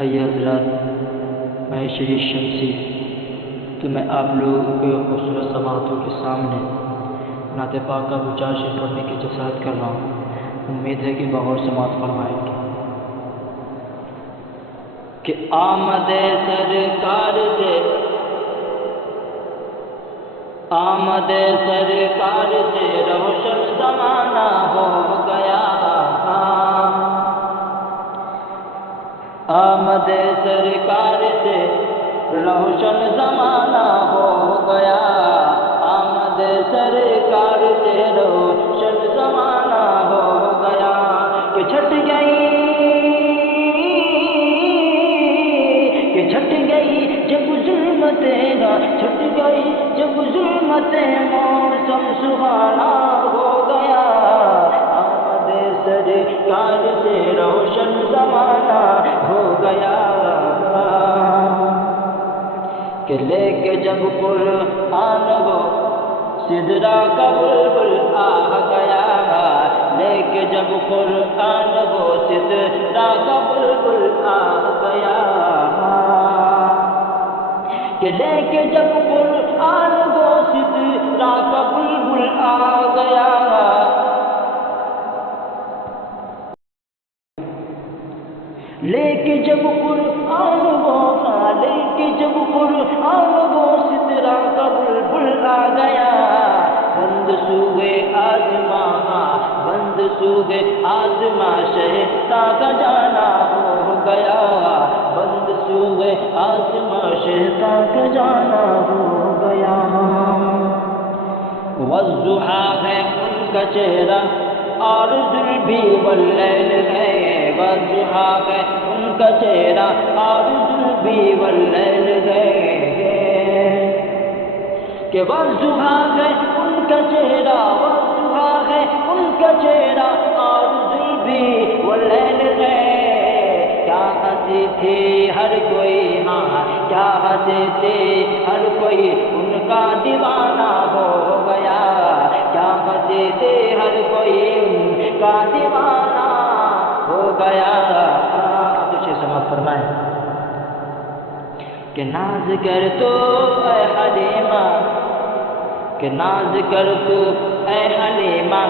آئیے حضرات، میں شریف شمسی تو میں آپ لوگوں کے خوبصورت سماعتوں کے سامنے نعت پاک کا دو چار شعر پڑھنے کی جسارت کر رہا ہوں۔ امید ہے کہ بغور سماعت فرمائیں گے کہ آمد سرکار سے روشن زمانہ ہو گیا، آمد سرکار سے روشن زمانہ ہو گیا، آمد سرکار سے روشن زمانہ ہو گیا کہ چھٹ گئی جب ظلمتیں چھٹ گئی جب ظلمتیں موسم سہانا ہو گیا، آمد سرکار سے روشن زمانہ ہو گیا کہ لے کے جب قرآن وہ سدرا کا بلبل آ گیا، لے کے جب قرآن وہ سدرا کا بلبل آ گیا کہ لے کے جب قرآن وہ سدرا کا بلبل آ گیا، لے کے جب قرآن وہ لے کے جب قرآن وہ سدرا کا بلبل آ گیا، بند سوئے آسماں شہتا کا جانا ہو گیا، بند سوئے آسماں شہتا کا جانا ہو گیا، والضحیٰ ہے ان کا چہرہ اور زلفی واللیل ہے، والضحیٰ ہے ان کا چہرہ اور زلفی واللیل ہے کہ والضحیٰ ہے ان کا چہرہ، والضحیٰ ہے ان کا چہرہ اور زلفی واللیل ہے، کیا ہنسی تھی ہر کوئی، کیا ہنسی تھی ہر کوئی ان کا دیوانہ ہو گیا، کیا ہنسی تھی ہر کوئی ان کا دیوانہ ہو گیا۔ آپ اسے سماعت فرمائیں کہ ناز کر تو اے حلیمہ، کہ ناز کر تو اے حلیمہ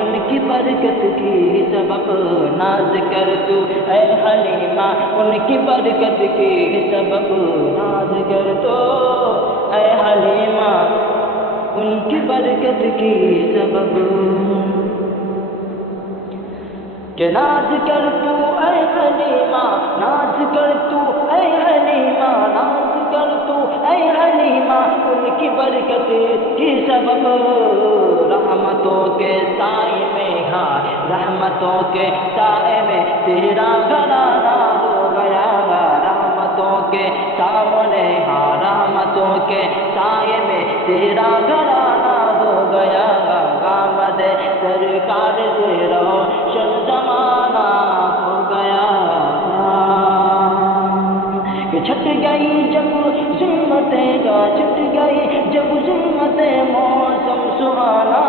ان کی برکت کی سبب، ناز کر تو اے حلیمہ ان کی برکت کی سبب، ناز کر تو اے حلیمہ ان کی برکت کی سبب کہ ناز کر تو اے حلیمہ، ناز کر تو اے حلیمہ، ناز کر تو اے حلیمہ ان کی برکت کی سبب، رحمتوں کے سائے میں رحمتوں کے سائے میں تیرا گھرانہ ہو گیا، رحمتوں کے سامنے رحمتوں کے سائے میں تیرا گھرانہ ہو گیا، آمد سرکار سے روشن زمانہ ہو گیا کہ چھٹ گئی جب ظلمتیں چھٹ گئی جب ظلمتیں موسم سہانا